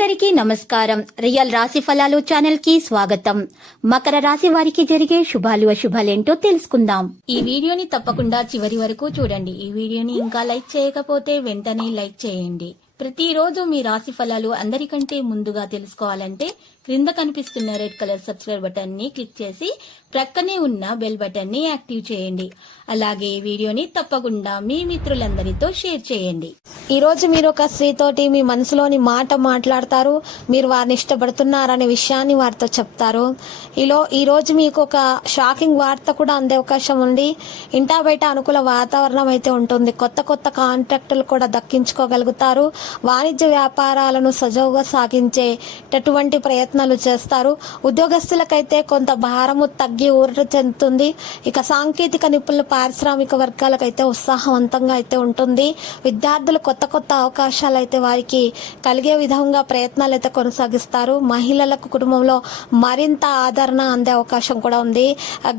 అందరికీ నమస్కారం. రియల్ రాశి ఫలాలు ఛానల్ కి స్వాగతం. మకర రాశి వారికి జరిగే శుభాలు అశుభాలేంటో తెలుసుకుందాం. ఈ వీడియోని తప్పకుండా చివరి వరకు చూడండి. ఈ వీడియోని ఇంకా లైక్ చేయకపోతే వెంటనే లైక్ చేయండి. ప్రతిరోజు మీ రాశి ఫలాలు అందరికంటే ముందుగా తెలుసుకోవాలంటే క్రింద కనిపిస్తున్న రెడ్ కలర్ సబ్స్క్రైబ్ బటన్ ని క్లిక్ చేసి ప్రక్కనే ఉన్న బెల్ బటన్ ని యాక్టివ్ చేయండి. అలాగే ఈ వీడియోని తప్పకుండా మీ మిత్రులందరితో షేర్ చేయండి. ఈ రోజు మీరు ఒక స్త్రీతోటి మీ మనసులోని మాట మాట్లాడతారు. మీరు వారిని ఇష్టపడుతున్నారనే విషయాన్ని వారితో చెప్తారు. ఈ రోజు మీకు ఒక షాకింగ్ వార్త కూడా అందే అవకాశం ఉంది. ఇంటా బయట అనుకూల వాతావరణం అయితే ఉంటుంది. కొత్త కాంట్రాక్టులు కూడా దక్కించుకోగలుగుతారు. వాణిజ్య వ్యాపారాలను సజావుగా సాగించేటటువంటి ప్రయత్నాలు చేస్తారు. ఉద్యోగస్తులకైతే కొంత భారము తగ్గి ఊరట చెందుతుంది. ఇక సాంకేతిక నిపుణులు పారిశ్రామిక వర్గాలకైతే ఉత్సాహవంతంగా అయితే ఉంటుంది. విద్యార్థులు కొత్త అవకాశాలు అయితే వారికి కలిగే విధంగా ప్రయత్నాలు అయితే కొనసాగిస్తారు. మహిళలకు కుటుంబంలో మరింత ఆదరణ అందే అవకాశం కూడా ఉంది.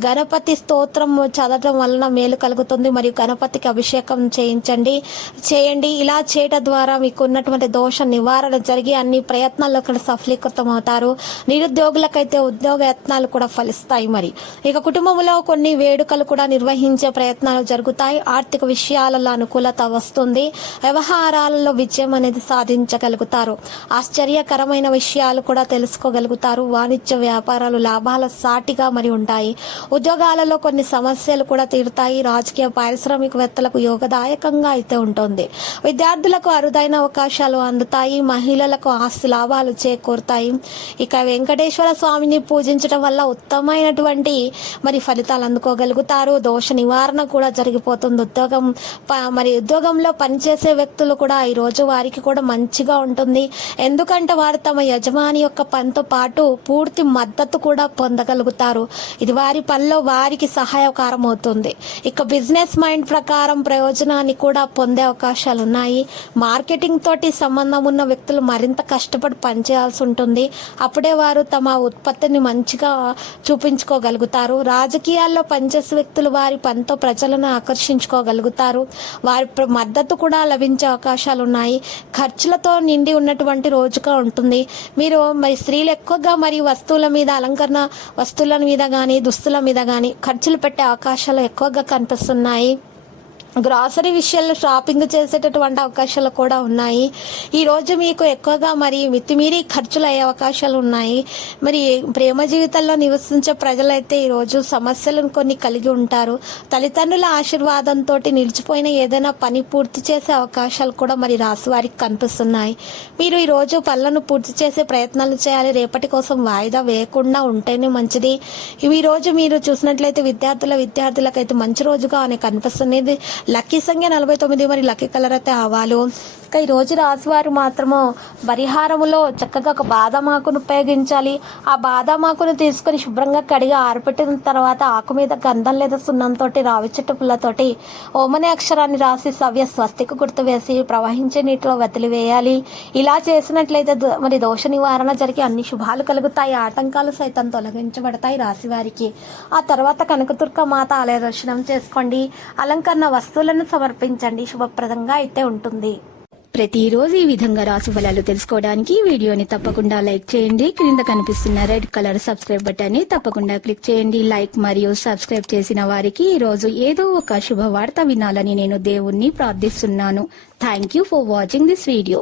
గణపతి స్తోత్రం చదవడం వలన మేలు కలుగుతుంది. మరియు గణపతికి అభిషేకం చేయండి. ఇలా చేయడం ద్వారా మీకు ఉన్నటువంటి దోష నివారణ జరిగి అన్ని ప్రయత్నాల్లో సఫలీకృతం అవుతారు. నిరుద్యోగులకైతే ఉద్యోగ యత్నాలు కూడా ఫలిస్తాయి. మరి ఇక కుటుంబంలో కొన్ని వేడుకలు కూడా నిర్వహించే ప్రయత్నాలు జరుగుతాయి. ఆర్థిక విషయాలలో అనుకూలత వస్తుంది. వ్యవహారాలలో విజయం అనేది సాధించగలుగుతారు. ఆశ్చర్యకరమైన విషయాలు కూడా తెలుసుకోగలుగుతారు. వాణిజ్య వ్యాపారాలు లాభాల సాటిగా మరి ఉంటాయి. ఉద్యోగాలలో కొన్ని సమస్యలు కూడా తీరుతాయి. రాజకీయ పారిశ్రామికవేత్తలకు యోగదాయకంగా అయితే ఉంటుంది. విద్యార్థులకు అరుదైన అవకాశాలు అందుతాయి. మహిళలకు ఆస్తి లాభాలు చేకూరుతాయి. ఇక వెంకటేశ్వర స్వామిని పూజించడం వల్ల ఉత్తమమైనటువంటి మరి ఫలితాలు అందుకోగలుగుతారు. దోష నివారణ కూడా జరిగిపోతుంది. ఉద్యోగంలో పనిచేసే వ్యక్తులు కూడా ఈ రోజు వారికి కూడా మంచిగా ఉంటుంది. ఎందుకంటే వారు తమ యజమాని యొక్క పనితో పాటు పూర్తి మద్దతు కూడా పొందగలుగుతారు. ఇది వారి పనిలో వారికి సహాయకారం అవుతుంది. ఇక బిజినెస్ మైండ్ ప్రకారం ప్రయోజనాన్ని కూడా పొందే అవకాశాలు ఉన్నాయి. మార్కెటింగ్ తోటి సంబంధం ఉన్న వ్యక్తులు మరింత కష్టపడి పనిచేయాల్సి ఉంటుంది. అప్పుడే వారు తమ ఉత్పత్తిని మంచిగా చూపించుకోగలుగుతారు. రాజకీయాల్లో పనిచేసే వ్యక్తులు వారి పనితో ప్రజలను ఆకర్షించుకోగలుగుతారు. వారి మద్దతు కూడా లభించే అవకాశాలు ఉన్నాయి. ఖర్చులతో నిండి ఉన్నటువంటి రోజుగా ఉంటుంది. మీరు మరి స్త్రీలు ఎక్కువగా మరి వస్తువుల మీద, అలంకరణ వస్తువుల మీద కానీ దుస్తుల మీద కానీ ఖర్చులు పెట్టే అవకాశాలు ఎక్కువగా కనిపిస్తున్నాయి. గ్రాసరీ విషయాల్లో షాపింగ్ చేసేటటువంటి అవకాశాలు కూడా ఉన్నాయి. ఈ రోజు మీకు ఎక్కువగా మరి మితిమీరి ఖర్చులు అయ్యే అవకాశాలు ఉన్నాయి. మరి ప్రేమ జీవితంలో నివసించే ప్రజలైతే ఈ రోజు సమస్యలను కొన్ని కలిగి ఉంటారు. తల్లిదండ్రుల ఆశీర్వాదంతో నిలిచిపోయిన ఏదైనా పని పూర్తి చేసే అవకాశాలు కూడా మరి రాశి వారికి కనిపిస్తున్నాయి. మీరు ఈ రోజు పనులను పూర్తి చేసే ప్రయత్నాలు చేయాలి. రేపటి కోసం వాయిదా వేయకుండా ఉంటేనే మంచిది. ఈ రోజు మీరు చూసినట్లయితే విద్యార్థులకైతే మంచి రోజుగా కనిపిస్తుంది. లక్కీ సంఖ్య 49. మరి లక్కీ కలర్ అయితే ఆవాలు. ఇక ఈ రోజు రాశివారు మాత్రము పరిహారములో చక్కగా ఒక బాదామాకును ఉపయోగించాలి. ఆ బాదామాకును తీసుకుని శుభ్రంగా కడిగి ఆరపెట్టిన తర్వాత ఆకు మీద గంధం లేదా సున్నంతో రావి చెట్టు పుల్లతోటి ఓమనే అక్షరాన్ని రాసి సవ్య స్వస్తికి గుర్తు వేసి ప్రవహించే నీటిలో వదిలివేయాలి. ఇలా చేసినట్లయితే మరి దోష నివారణ జరిగి అన్ని శుభాలు కలుగుతాయి. ఆటంకాలు సైతం తొలగించబడతాయి రాశివారికి. ఆ తర్వాత కనకదుర్గ మాత ఆలయ దర్శనం చేసుకోండి. అలంకరణ వస్తువులను సమర్పించండి. శుభప్రదంగా అయితే ఉంటుంది. ప్రతిరోజు ఈ విధంగా రాశి ఫలాలు తెలుసుకోవడానికి వీడియోని తప్పకుండా లైక్ చేయండి. క్రింద కనిపిస్తున్న రెడ్ కలర్ సబ్స్క్రైబ్ బటన్ ని తప్పకుండా క్లిక్ చేయండి. లైక్ మరియు సబ్స్క్రైబ్ చేసిన వారికి ఈ రోజు ఏదో ఒక శుభవార్త వినాలని నేను దేవుణ్ణి ప్రార్థిస్తున్నాను. Thank you for watching this video.